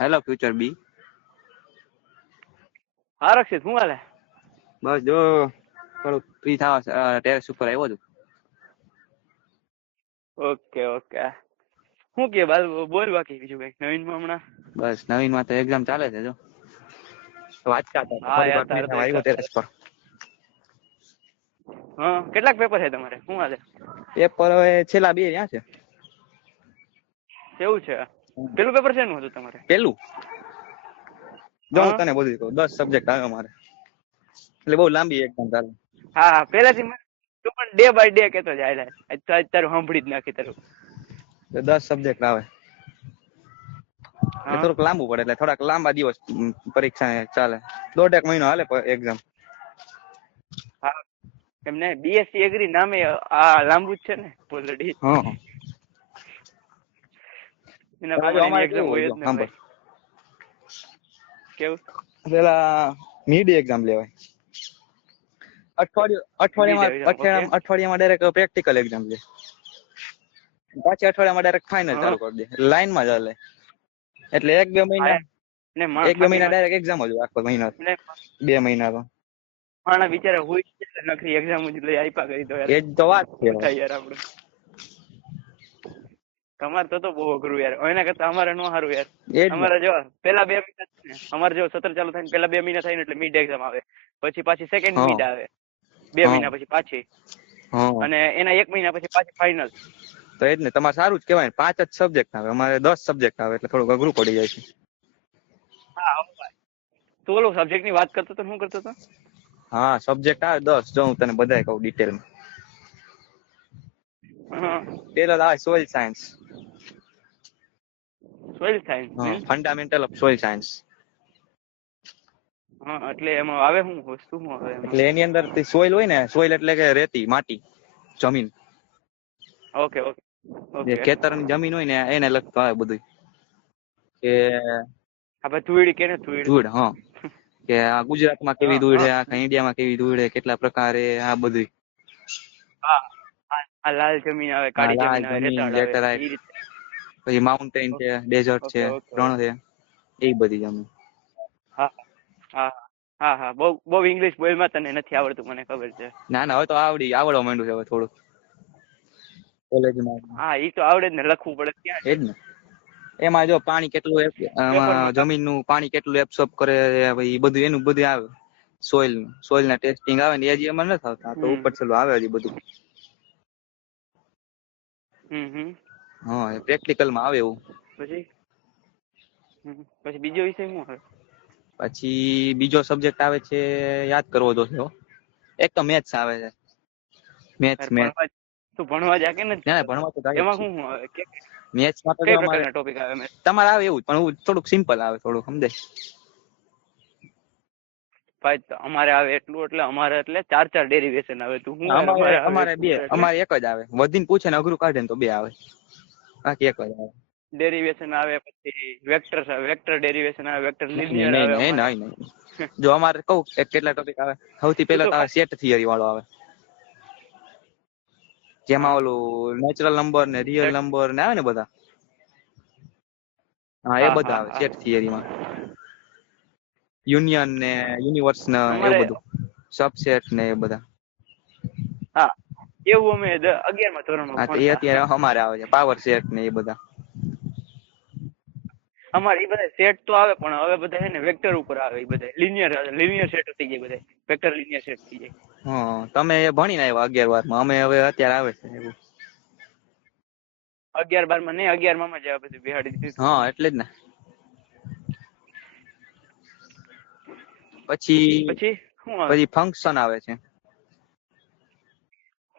Hello future બી. હા રક્ષિત, શું હાલે? બસ જો થોડુંક ફ્રી થવા ટેરેસ ઉપર આવ્યો છું. ઓકે ઓકે, શું કે બોલ બાકી બીજું કઈક નવીનમાં હમણાં? બસ નવીનમાં તો એક્ઝામ ચાલે છે જો વાંચતા હતા હા થોડીક યાર, વાર તારે તો આવ્યો ટેરેસ પર. હા, કેટલાક પેપર છે તમારે? શું હાલે? પેપર હવે છેલ્લા 2 રહ્યા છે. કેવું છે? પેલું પેપર શેનું હતું તમારે? પેલું જો હું હા તને બધું કહું, 10 સબ્જેક્ટ આવે અમારે, એટલે બહુ લાંબી એક્ઝામ ચાલે. હા હા, પેલાથી તું પણ ડે બાય ડે કેતો જાય. તારું સાંભળી જ નાખી તારું. 10 સબ્જેક્ટ આવે એટલે હા થોડુંક લાંબુ પડે, એટલે થોડાક લાંબા દિવસ પરીક્ષા ચાલે. 1.5 મહિનો હાલે એક્ઝામ. હા, એમને બીએસસી એગ્રી નામે આ લાંબુ જ છે ને ઓલરેડી. હા એના પ્રમાણે એની અમારે એક્ઝામ કેવું હોય હોય જો જ ને સાંભળ, ભાઈ. કેવું? પેલા મિડ એક્ઝામ લેવાય. Mid exam, okay. અઠવાડિયામાં ડાયરેક્ટ પ્રેક્ટિકલ એક્ઝામ લે. પાછી અઠવાડિયામાં ડાયરેક્ટ ફાઇનલ હા ચાલુ કરી દે, લાઈનમાં ચાલે. એટલે એક બે હા, મહિના ને ડાયરેક્ટ એક્ઝામ જ આખો મહિના, 2 મહિના તો માણા બિચારા હોય નકરી એક્ઝામ જ લઈ આપ્યા કરી દો યાર. એજ તો વાત છે. શું થાય યાર આપડે? તમારે તો બહુ અઘરું યાર. એના કરતા અમારે નો સારું યાર. એજ ને. અમારે જો પેલા 2 મહિના છે ને, અમારે જો સત્ર ચાલુ થાય ને પેલા 2 મહિના થાય ને એટલે મિડ એક્ઝામ આવે, પછી પાછી સેકન્ડ હા મિડ આવે 2 હા મહિના પછી પાછી, હા અને એના 1 મહિના પછી પાછી ફાઇનલ. તો એજ ને, તમારે સારું જ કહેવાય. 5 જ સબ્જેક્ટ આવે, અમારે 10 સબ્જેક્ટ આવે, એટલે થોડું અઘરું પડી જાય છે. હા, તું ઓલો સબ્જેક્ટ ની વાત કરતો તો, શું કરતો હતો? હા, સબ્જેક્ટ આવે 10, જો હું તને બધાય કહું ડિટેલમાં. હા, પેલો આવે soil science. Soil science means? Fundamental of soil science. હા, એટલે એમાં આવે શું વસ્તુ, શું આવે એમાં? એટલે એની અંદર સોઇલ હોય ને, સોઇલ એટલે કે રેતી, માટી, જમીન. ઓકે ઓકે જે ઓકે. ખેતરની જમીન હોય ને એને લગતું આવે બધું. કે આપણે ધૂળ કેને ધૂળ. ધૂળ, હા, કે આ ગુજરાતમાં કેવી હા ધૂળ હા છે, આખા ઇન્ડિયામાં કેવી ધૂળ છે, કેટલા પ્રકારે, આ બધું. હા, આ લાલ જમીન આવે, હા, કાળી લાલ જમીન આવે, જમીન, રેતાળ આવે, લેટેરાઇટ, એ રીતે. પછી માઉન્ટેન છે, ડેઝર્ટ છે, ઓકે ઓકે રણ ઓકે. છે, એ બધી જમીન. હા હા હા હા, બહુ ઇંગ્લિશ બોલમાં તને નથી આવડતું, મને ખબર છે. ના ના, હવે તો આવડવા માંડ્યું છે હવે થોડું કોલેજમાં. હા, ઈ તો આવડે જ ને, લખવું પડે ક્યાં છે. એજ ને. એમાં જો પાણી કેટલું, પેપરમાં જમીનનું પાણી કેટલું એબ્સોર્બ કરે, એ બધું એનું બધું આવે. સોઇલ ના ટેસ્ટિંગ આવે ને, એ હજી એમાં નથી આવતા, તો ઉપર છેલ્લું આવે હજી બધું. હમ. હા, પ્રેક્ટિકલ માં આવે એવું. પછી પછી બીજો વિષય શું આવે? પછી બીજો સબ્જેક્ટ આવે છે, યાદ કરવો તો છે. એક તો મેથ્સ આવે છે. મેથ્સ યાર તું ભણવા જા કે નથી ના, જતો? ભણવા તો જાય જ એમાં છે. શું આવે? મેથ્સમાં તો જો કઈ અમારે પ્રકારના ટોપિક આવે? તમારે આવે એવું, પણ થોડુંક સિમ્પલ આવે, થોડુંક સમજાય. ભાઈ અમારે આવે એટલું, એટલે અમારે એટલે 4 ડેરિવેશન આવે. તું શું યાર, અમારે આવે એટલું એટલે અમારે એક જ આવે. વધીને પૂછે ને અઘરું કાઢે ને તો 2 આવે, બાકી એક જ આવે. ડેરિવેશન આવે, પછી વેક્ટર ડેરિવેશન આવે, વેક્ટર નહીં લિનિયર નહીં આવે નહીં અમારે. નહીં નહીં. જો અમારે કહું કેટલા ટોપિક આવે, સૌથી તું પહેલા તો તો આવે સેટ થિયરી વાળો આવે, જેમાં હા ઓલું નેચરલ નંબર ને રિયલ નંબર ને આવે ને બધા. હા, એ બધા આવે સેટ થિયરીમાં. યુનિયન ને યુનિવર્સ ને એવું અમારે બધું, સબસેટ ને એ બધા. હા, એવું અમે 11મા ધોરણમાં હા, તો એ ભણતા. અત્યારે અમારે આવે છે, પાવર સેટ ને એ બધા. અમારે એ બધા સેટ તો આવે, પણ હવે બધા છે ને વેક્ટર ઉપર આવે. એ બધા લિનિયર સેટ થઈ જાય, બધા વેક્ટર લિનિયર સેટ થઈ જાય. હા, તમે ભણીને આવ્યા 11 વારમાં, અમે હવે અત્યારે આવે છે એવું. 11-12માં નહીં, 11માં જ આ બધું બેહાડી દીધું હા, અમને. એટલે જ ને. પછી શું આવે? ફંક્શન આવે છે.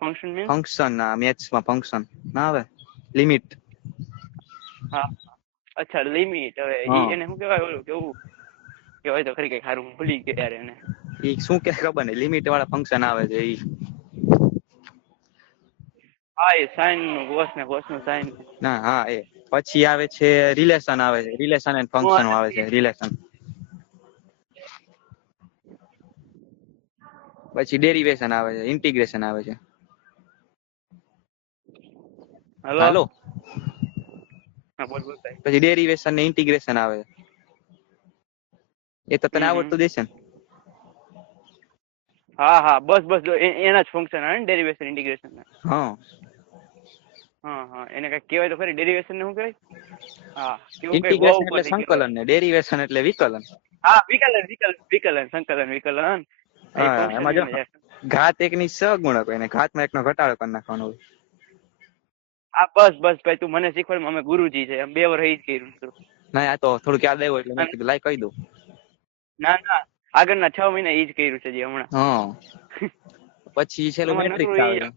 Function means? ફંક્શન ના મેથ્સમાં ફંક્શન ના આવે, લિમિટ. હા, અચ્છા, લિમિટ. હવે હા, એને શું કહેવાય? ઓલું કેવું કહેવાય તો ખરી, કઈ સારું ભૂલી ગયા યાર એને. એ શું કે ખબર નહીં, લિમિટ વાળા ફંક્શન આવે છે ઈ. હા, એ સાઈન નું કોસ નું સાઈન. ના, હા, એ પછી આવે છે રિલેશન આવે છે, રિલેશન એન્ડ ફંક્શન આવે છે, રિલેશન. પછી ડેરિવેશન આવે છે, ઇન્ટિગ્રેશન આવે છે. હલો. હાલો. હા, બોલ બોલ ભાઈ. પછી ડેરિવેશન ને ઇન્ટિગ્રેશન આવે છે. એ તો તને આવડતું દેશે ને. હા બસ જો એના જ ફંક્શન આવે ને ડેરિવેશન ઇન્ટિગ્રેશન ના. હા હા એને કઈ કહેવાય તો ખરી, ડેરિવેશન ને શું કહેવાય? હા કેવું કઈ ઇન્ટિગ્રેશન એટલે સંકલન ને ડેરિવેશન એટલે વિકલન. હા વિકલન સંકલન વિકલન. એ હા ફંક્શન એમાં જો એમાં જાય. ઘાત એકની સહગુણક હોય ને ઘાતમાં એકનો ઘટાડો કરી નાખવાનો હોય. હા બસ ભાઈ તું મને શીખવાડ, અમે ગુરુજી છે, એમ 2 વર્ષ જ કર્યું છે. ના આ તો થોડુંક યાદ આવ્યું એટલે મેં કીધું લાઈ કહી દઉં. ના આગળના 6 મહિના એ જ કર્યું છે જે હમણાં. હા પછી છેલ્લું એમાં મેટ્રિક્સ આવે છે.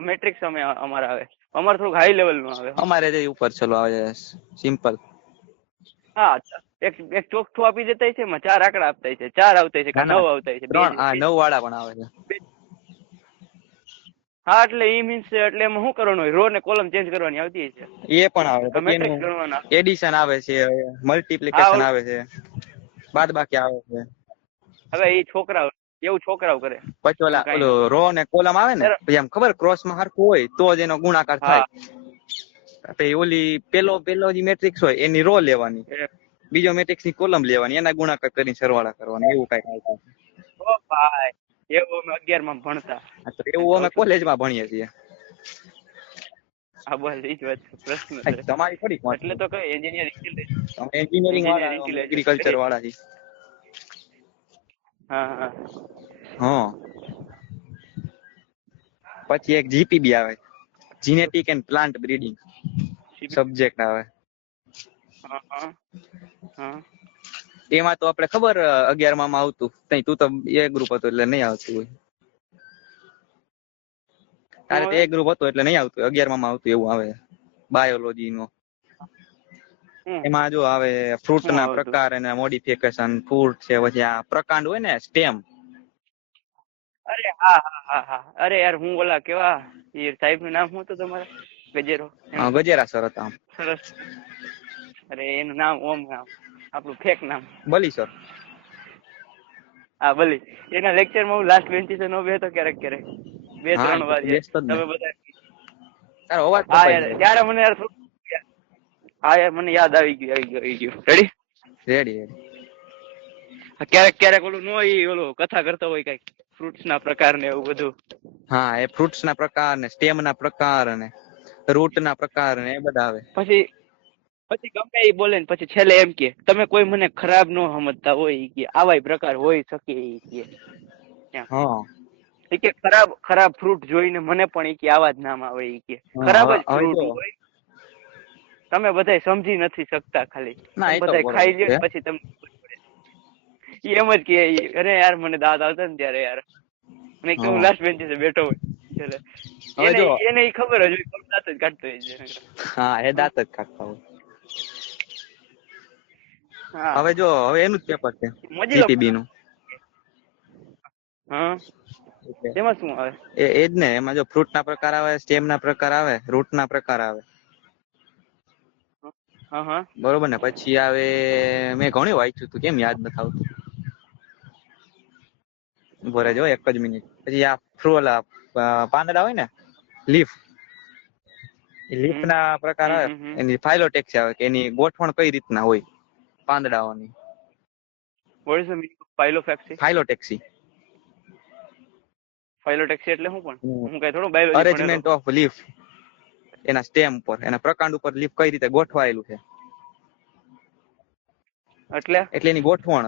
મેટ્રિક્સ અમારે આવે, અમારે થોડુંક હાઈ લેવલ નું આવે. અમારે જે ઉપર છેલ્લું આવે છે સિમ્પલ. હા એક ચોકઠું આપી દેતા છે, એમાં 4 આંકડા આપતા છે, 4 આવતા છે કે 9 આવતા છે, 9 વાળા પણ આવે છે. હા એટલે ઈ મીન્સ એટલે એમાં શું કરવાનું હોય, રો ને કોલમ ચેન્જ કરવાની આવતી છે. એ પણ આવે, પછી મેટ્રિક્સ એનું ગણવાના. એડિશન આવે છે, મલ્ટીપ્લિકેશન હા આવે છે, બાદબાકી આવે છે. હવે એ છોકરાઓ કરે. પછી એમાં કઈ ન ઓલું હોય. રો ને કોલમ આવે ને, પછી આમ ખબર ક્રોસમાં હરખું હોય તો જ એનો ગુણાકાર હા થાય. પછી ઓલી પેલો જે મેટ્રિક્સ હોય એની રો લેવાની, બીજો મેટ્રિક્સ ની કોલમ લેવાની, એના ગુણાકાર કરીને સરવાળા કરવાના, એવું કઈક આવતું. ઓ ભાઈ એવું અમે 11 માં ભણતા. તો એવું અમે કોલેજમાં ભણીએ છીએ. હા બસ એ જ વાત છે, પ્રશ્ન છે. તમારી થોડીક વાત એટલે તો કઈ એન્જિનિયરિંગ એન્જિનિયરિંગ વાળા, અમે એગ્રીકલ્ચર કરીએ. વાળા છીએ. હા હા પછી એક જીપીબી આવે, genetic and plant breeding subject આવે. હા એમાં તો આપણે ખબર 11 માં આવતું, તું તો એ ગ્રુપ હતું એટલે નહીં આવતું હોય. શું તારે તો હવે એ ગ્રુપ હતું એટલે નહીં આવતું, 11 માં આવતું એવું આવે બાયોલોજી નું. એમાં જો આવે ફ્રૂટ શું ના આવતું? પ્રકાર અને મોડિફિકેશન, ફ્રૂટ છે, પછી આ પ્રકાંડ હોય ને સ્ટેમ. અરે હા અરે યાર હું ઓલા કેવા એ સાહેબ નું નામ શું હતું તમારે? ગજેરો ગજેરા સર હતા. સરસ. અરે એનું નામ આપણું ફેક નામ બલી સર. હા ભલે. એના લેક્ચર માં હું લાસ્ટ બેન્ચીસ નો બેહતો ક્યારેક 2-3 વાર યાર. વ્યસ્ત જ ને. તમે બધા તારો અવાજ હા કપાઈ યાર જાય. ત્યારે મને યાર હા યાર મને યાદ આવી ગયું. Ready ready. ક્યારેક ઓલું નો ઓલું કથા કરતા હોય કઈક ફ્રૂટ્સ ના પ્રકાર ને એવું બધું. હા એ ફ્રૂટ્સ ના પ્રકાર ને સ્ટેમ ના પ્રકાર અને રૂટ ના પ્રકાર ને એ બધા આવે. પછી ગમે એ બોલે ને પછી છેલ્લે એમ કે તમે કોઈ મને ખરાબ ન સમજતા હોય કે આવાય પ્રકાર હોય શકે હા કે ખરાબ ફ્રૂટ જોઈને મને પણ કે આવા જ નામ આવે કે ખરાબ હા જ હવે ફ્રૂટ જો હોય. તમે બધા સમજી નથી શકતા, ખાલી ના તમે એ તો બધા બરોબર ખાઈ લ્યો છે. ને પછી તમને એમ જ કે અરે યાર મને દાંત આવતા ને ત્યારે યાર મને હું હા લાસ્ટ બેન્ચીસે બેઠો હોય હવે જો એને ખબર જ દાંત જ કાઢતો હોય. હા એ દાંત જ કાઢતા હોય. હા હવે જો એનું જ પેપર છે મજી લો. જીપીબી નું. હા એમાં શું આવે? એજ ને, એમાં જો ફ્રૂટ ના પ્રકાર આવે, સ્ટેમ ના પ્રકાર આવે, રૂટ ના પ્રકાર આવે. હા બરોબર ને. પછી આવે મેં ઘણું વાંચ્યું તું, કેમ યાદ નથી આવતું. ઉભો રહેજો એક જ મિનિટ. પછી આ ફ્રોલા પાંદડા હોય ને લીફ, લીફ ના પ્રકાર આવે. એની ફાઇલોટેક્સી આવે કે એની ગોઠવણ કઈ રીતના હોય પાંદડાઓની. What is the meaning of phyllotaxy? Phyllotaxy એટલે શું? પણ હું કઈ થોડું બાયોલોજી ભણેલો. અરેન્જમેન્ટ ઓફ લીફ, એના સ્ટેમ ઉપર, એના પ્રકાંડ ઉપર લીફ કઈ રીતે ગોઠવાયેલું છે, એટલે એની ગોઠવણ.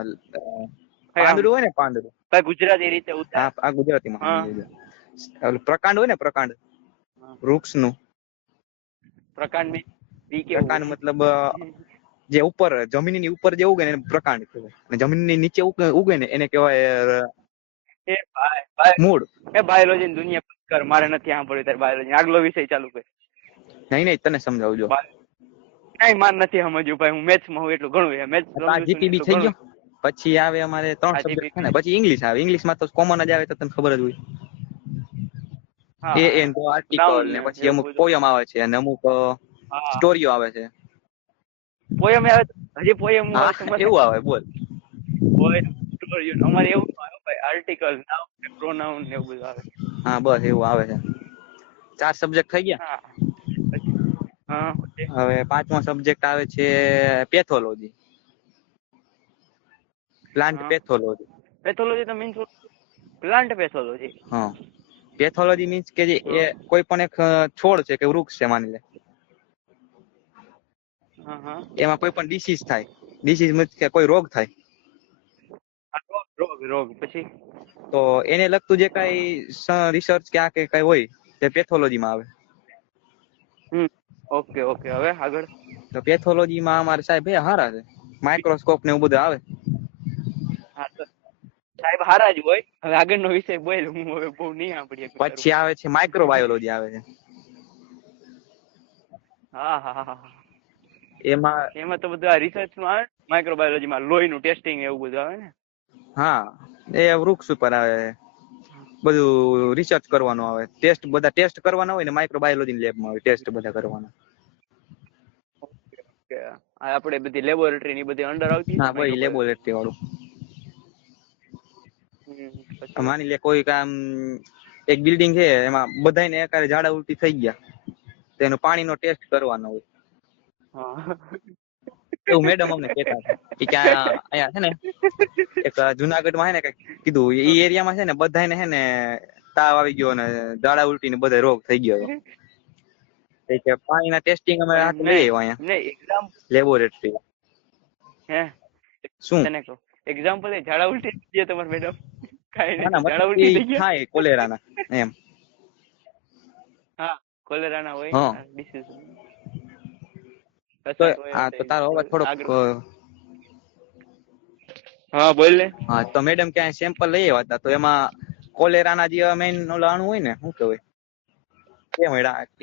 આમ પાંદડું હોય ને પાંદડું, કઈ ગુજરાતી રીતે હા ઉતાર. આ ગુજરાતીમાં હા સમજી. પ્રકાંડ હોય ને પ્રકાંડ વૃક્ષ નું. પ્રકાંડ બી કેવું પ્રકાંડ મતલબ જે ઉપર જમીનની ઉપર જે ઉગે ને એને પ્રકાંડ કહેવાય, અને જમીનની નીચે ઉગે ને એને કહેવાય મૂળ. એ બાયોલોજી ની દુનિયા મારે નથી સાંભળ્યું ત્યારે બાયોલોજી આગલો વિષય ચાલુ કર. નહીં તને સમજાવજો. કઈ માર નથી સમજવું ભાઈ, હું મેથ્સ માં હું એટલું ઘણું મેથ્સ સમજુ છું ને જીપીબી એટલું થઈ ઘણું. ગયો. પછી આવે અમારે 3 સબ્જેક્ટ છે ને, પછી ઇંગ્લિશ આવે. ઇંગ્લિશમાં તો કોમન જ આવે, તો તને ખબર જ હોય. હા એન તો આર્ટિકલ નાઉન ને પછી એવું અમુક બધું. પોયમ આવે છે અને અમુક હા સ્ટોરીઓ આવે છે. પોયમ આવે, હજી પોયમ હા આવે તમારે? એવું આવે, બોલ. અમારે એવું આર્ટિકલ, નાઉન, પ્રોનાઉન ને એવું બધું આવે. હા બસ એવું આવે છે. 4 સબ્જેક્ટ થઈ ગયા. હા હવે 5મો સબ્જેક્ટ આવે છે પેથોલોજી. Plant pathology. પેથોલોજી તો મીન્સ પ્લાન્ટ પેથોલોજી. હા, પેથોલોજી મીન્સ કે જે એ કોઈ પણ એક છોડ છે કે વૃક્ષ છે માની લે, એમાં કોઈ પણ ડિસીઝ થાય, ડિસીઝ મીન્સ કે કોઈ રોગ થાય, રોગ પછી તો એને લગતું જે કઈ રિસર્ચ કે આ કે કઈ હોય તે પેથોલોજીમાં આવે. ઓકે ઓકે, હવે આગળ. તો પેથોલોજીમાં અમારે સાહેબ એ હારા છે, માઇક્રોસ્કોપ ને એવું બધું આવે. હા તો સાહેબ હારા જ હોય. હવે આગળનો વિષય બોલ, હું હવે બહુ નહીં સાંભળીએ. પછી આવે છે માઇક્રોબાયોલોજી આવે છે. હા હા હા, એમાં તો બધું આ રિસર્ચ નું આવે. માઇક્રોબાયોલોજીમાં લોહીનું ટેસ્ટિંગ એવું બધું આવે ને. હા, એ વૃક્ષ ઉપર આવે, બધું રિસર્ચ કરવાનું આવે, ટેસ્ટ બધા ટેસ્ટ કરવાના હોય ને, માઇક્રોબાયોલોજી લેબમાં હોય ટેસ્ટ બધા કરવાના. આપણે બધી લેબોરેટરી ની બધી અંડર આવતી છે. હા ભાઈ, લેબોરેટરી વાળું. માની લે કોઈ કામ એક બિલ્ડિંગ છે, એમાં બધાને એકારે ઝાડા ઉલટી થઈ ગયા, તો એનું પાણીનો ટેસ્ટ કરવાનો હોય. એવું મેડમ અમને કહેતા હતા કે અહીંયા છે ને એક જુનાગઢમાં છે ને કઈક કીધું, એ એરિયામાં છે ને બધાને છે ને તાવ આવી ગયો ને ઝાડા ઉલટી ને બધા રોગ થઈ ગયો. કે પાણીના ટેસ્ટિંગ અમે હાથ લઈ આવ્યા અહીંયા લેબોરેટરી. હે શું તને કહું એક્ઝામ્પલ, એ ઝાડા ઉલટી થઈ ગયા તમારા મેડમ? કાઈ ના ના, નહીં, ઝાડા મતલબ ઉલટી એ થઈ ગયા. થાય કોલેરાના એમ. હા, કોલેરાના હોય હા, ડિસીઝ. તો આ તો તારો અવાજ થોડોક. હા બોલ ને. હા, તો મેડમ ક્યાંય સેમ્પલ લઈ આવ્યા હતા, તો એમાં કોલેરાના જે મેઇન અણુ હોય ને, શું કહેવાય,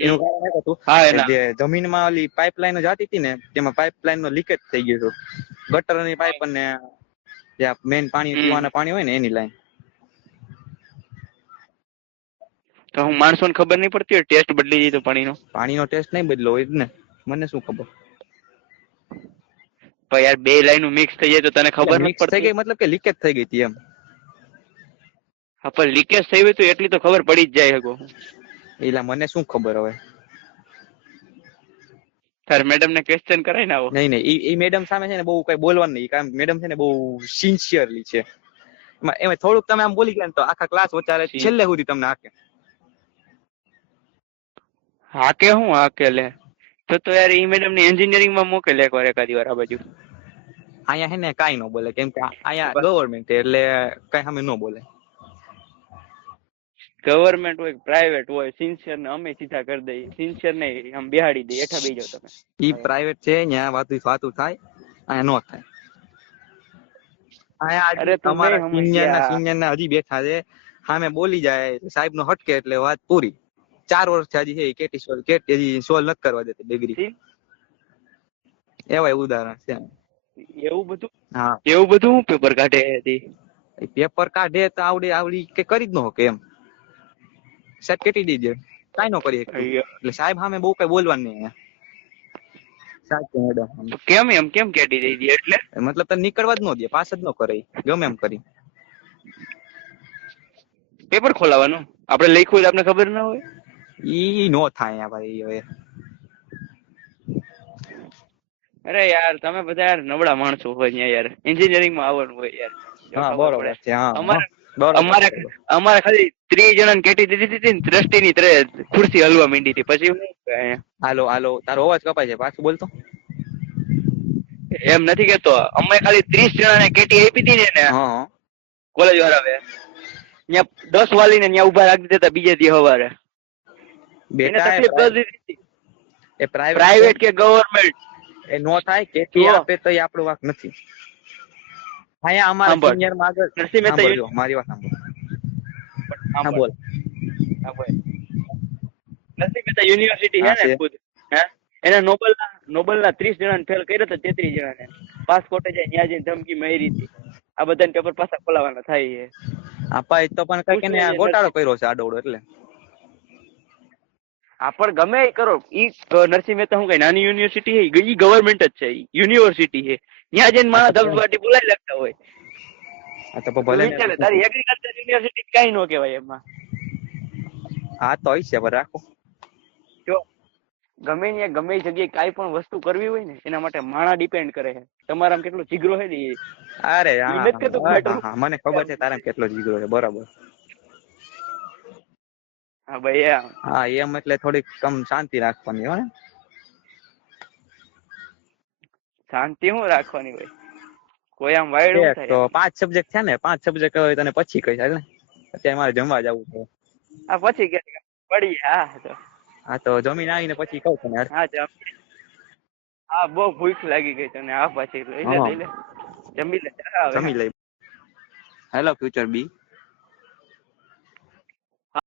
એનું કારણ એ હતું કે જે જમીનમાં ઓલી પાઇપલાઇન જતી હતી ને, તેમાં પાઇપલાઇન નો લીકેજ થઈ ગયો હતો. ગટરની પાઇપ અને જ્યાં મેઇન પાણી પીવાના પાણી હોય ને એની લાઈન. તો હું માણસોને ખબર નહીં પડતી હોય, ટેસ્ટ બદલી જાય તો પાણીનો ટેસ્ટ નહીં બદલો હોય ને, મને શું ખબર. પણ યાર બે લાઈનો મિક્સ થઈ જાય તો તને ખબર નથી મિક્સ થઈ પડતી? ગઈ મતલબ કે લીકેજ થઈ ગઈ હતી એમ. હા, પણ લીકેજ થઈ હોય તો એટલી તો ખબર પડી જ જાય. એટલે મને શું ખબર હવે. તાર મેડમ ને ક્વેશ્ચન કરાય ને આવો. નહીં નહીં, એ મેડમ સામે છે ને બહુ કઈ બોલવાનું નહીં, કારણ મેડમ છે ને બહુ સિન્સિયરલી છે. એમાં થોડુંક તમે આમ બોલી ગયા ને તો આખા ક્લાસ વચારે છેલ્લે સુધી તમને હાકે. હાકે હું હાકે લે, તો યાર ઈ મેડમ ને એન્જિનિયરિંગ માં મોકલે એકવાર એકાદી વાર આ બાજુ. અહીંયા હે ને કાઈ ન બોલે, કેમ કે અહીંયા ગવર્મેન્ટ એટલે કઈ સામે ન બોલે. ગવર્મેન્ટ હોય પ્રાઇવેટ હોય, સિન્સિયર ને અમે સીધા કરી દઈએ, સિન્સિયર ને આમ બેહાડી દઈએ, એઠા બેહી જાવ તમે. ઈ પ્રાઇવેટ છે, ત્યાં વાતું થાય, અહીંયા નો થાય. અહીંયા તમારા સિનિયર ના હજી બેઠા છે, સામે બોલી જાય સાહેબ નો હટકે એટલે વાત પૂરી. 4 વર્ષથી હજી છે કેટી સોલ્વ નથી કરવા દેતી ડિગ્રી. એવાય ઉદાહરણ છે. એવું બધું? હા, એવું બધું હું પેપર કાઢે હતી? પેપર કાઢે તો આવડી કે કરી જ ન શકે એમ. સાહેબ કેટી દીજે, કાઈ નો કરી એટલે સાહેબ સામે બહુ કઈ બોલવાનું નહીં. સાચું મેડમ. કેમ કેટી દઈ દે એટલે? મતલબ તને નીકળવા જ ન દે, પાસ જ ન કરે, ગમે એમ કરી. પેપર ખોલાવાનું આપણે લખ્યું હોય આપણે ખબર ના હોય? ઈ નો થાય ભાઈ હવે. અરે યાર તમે બધા યાર નબળા માણસો હોય યાર, એન્જિનિયરિંગ માં આવવાનું હોય યાર. હા બરોબર છે. હા, અમારે ખાલી 30 જણાને કેટી દીધી હતી ને, ટ્રસ્ટી ની ખુરશી હલવા માંડી હતી. પછી હાલો તારો અવાજ કપાય છે, પાછું બોલતો. એમ નથી કેતો, અમે ખાલી 30 જણાને કેટી આપી હતી ને કોલેજ વાળા, ત્યાં 10 વાલીને ત્યાં ઉભા રાખી દેતા બીજે દી સવારે. એને તકલીફ કરી દીધી. એ પ્રાઇવેટ કે ગવર્મેન્ટ એ નો થાય, કેટી આપે તો એ આપણો વાંક નથી. અહીંયા અમારા સિનિયર માં આગળ સાંભળજો મારી વાત સાંભળો. હા બોલ. નરસિંહ મહેતા યુનિવર્સિટી છે ને ખુદ, એને નોબલ ના 30 જણાને ફેલ કર્યો તો 33 જણાને પાસ કોટે જાય, ત્યાં જઈને ધમકી મારી હતી. આ બધાને પેપર પાછા ખોલાવાના થાય છે. આપા તો પણ કઈક ને ગોટાળો કર્યો છે આડોડો એટલે. આ પણ ગમે એ કરો, ઈ નરસિંહ મહેતા શું કઈ નાની યુનિવર્સિટી છે? ઈ ગવર્મેન્ટ જ છે, યુનિવર્સિટી છે. ત્યાં જઈને માણસ ધબધબાટી બોલાવી લાગતા હોય. તારી એગ્રીકલ્ચર યુનિવર્સિટી કઈ ન કહેવાય એમાં. હા તો હોય છે, રાખો. ગમે ત્યાં ગમે એ જગ્યાએ કાંઈ પણ વસ્તુ કરવી હોય ને એના માટે માણા ડિપેન્ડ કરે છે. તમારામાં કેટલો જીગરો છે ને એ અરે નથી કરતું મેટર. મને ખબર છે તારે કેટલો જીગરો છે. બરાબર. હા ભાઈ એમ. હા એમ એટલે થોડીક કમ શાંતિ રાખવાની હો. શાંતિ હું રાખવાની હોય કોઈ આમ વાયડ હું થાય તો આમ. 5 સબ્જેક્ટ છે ને 5 સબ્જેક્ટ હોય તને પછી કહી હાલ ને અત્યારે મારે જમવા જવું છે. આ પછી કે પડી હા તો હા તો જમીન આવીને પછી કહું તને યાર. હા હા બહુ ભૂખ લાગી ગઈ તને આ પછી લઈ લે જમી લે જમી લઈ. હેલો ફ્યુચર બી.